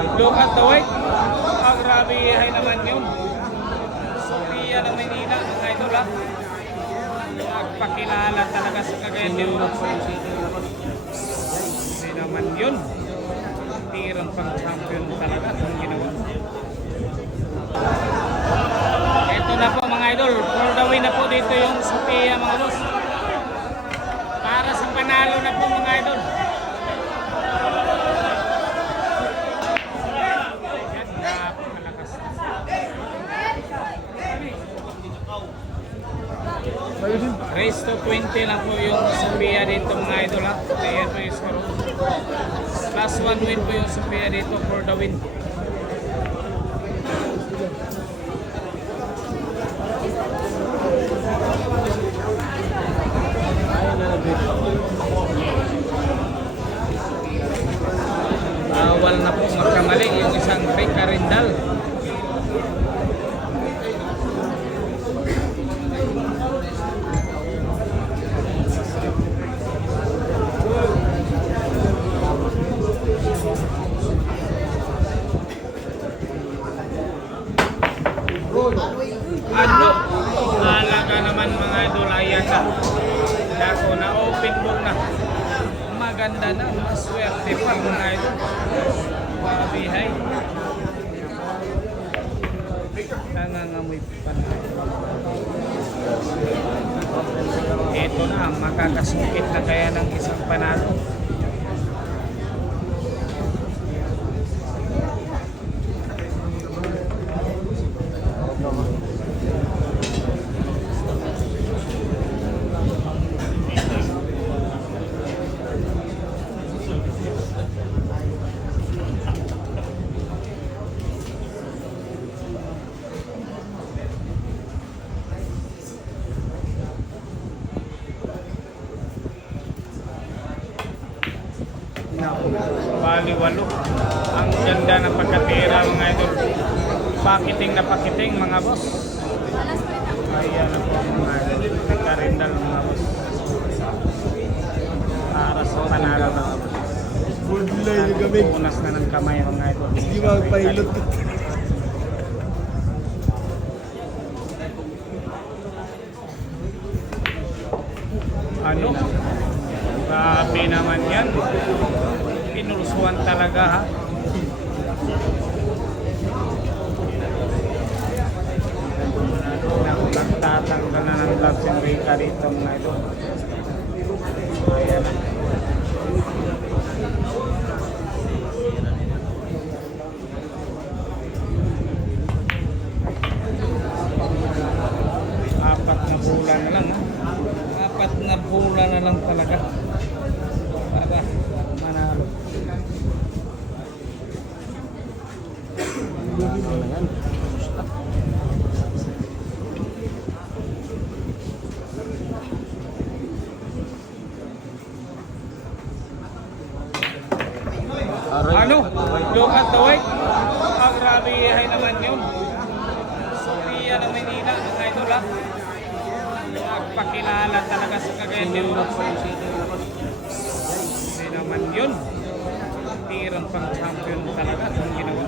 Look at the weight. Ah, grabe hay naman yun. Sophia ng Manila, mga idol ha. Nagpakilala talaga sa Cagayan de Oro. Hindi naman yun. Tirang pang champion talaga ang ginawa. Ito na po mga idol. For the win na po dito yung Sophia mga boss. Para sa panalo na po mga idol. Race to 20 lang po yung Sophia dito mga idol ha. Ayan po yung score. Plus 1 win po yung Sophia dito for the win. Bawal na po magkamali yung isang Rica Rindal. Ano? Alaga naman mga idol, ayan na. Dako na open book na. Maganda na, maswerte pa mga idol. Mabihay. Nangangamoy pa na. Ito na, makakasungkit na kaya ng isang panalo. Baliwalo. Ang ganda ng pagkatira mga idol. Pakiting na pakiting mga boss. Ayan na po mga idol. Nagkarindal mga boss. Para sa panalo na mga boss. Punas na ng kamay mga idol. Hindi magpahilot. Ano? Grabe naman yan. Pinursuan talaga ha. Nagtatanggal na ng gloves yung Rica dito mga ito. Ayan na. Apat na bulan na lang ha. Apat na bulan na lang talaga para manalo. Ano? Look at the weight. Ah, grabe hay naman yun. Sophia ng Manila, mga idol ha. Nagpakilala talaga sa Cagayan de Oro. Hindi naman yun. Tirang pang champion talaga ang ginawa.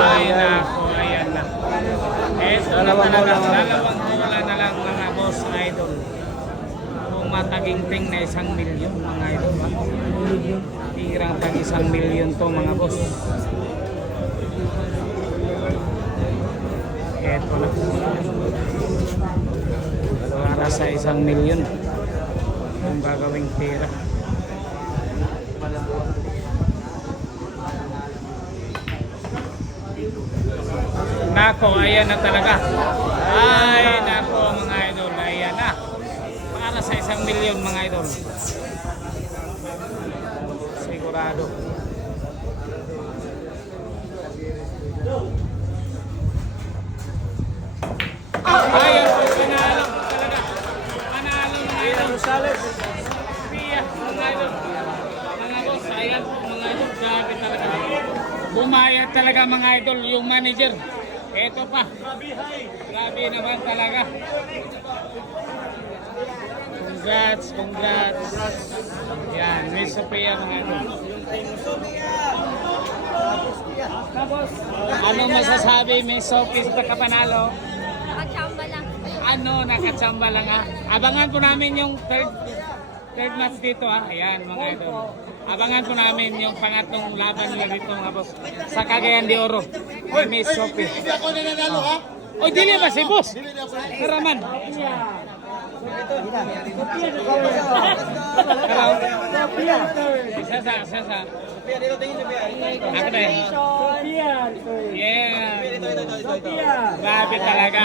Ay nako, ayan na. Eto na talaga, dalawang bola na lang mga boss idol. Kung mataginting na 1 milyon mga idol ha. Tirang tag 1 milyon to mga boss. Eto na. Para sa 1 milyon yung gagawing pera. Nako, ayan na talaga. Ay, nako mga idol, ayan na. Para sa 1 milyon mga idol. Sigurado. Ayan po, panalo talaga. Panalo mga idol. Pia, mga idol. Mga boss, ayan po mga idol. Grabe talaga. Bumayad talaga mga idol yung manager. Ito pa. Grabe naman talaga. Congrats. Yan, Miss Sophia mga idol. Anong masasabi, Miss Sophie, sa kapanalo? Nakachamba lang. Nakachamba lang ah. Abangan po namin yung third match dito ah. Ayan mga idol. Abangan po namin yung pangatlong laban nila dito mga boss. Sa Cagayan de Oro. Kay Miss Sophie. Hindi ako nananalo ha? Oy, dili ba si boss? Karaman. Sasa. Ako na eh. Yeah. Grabe talaga.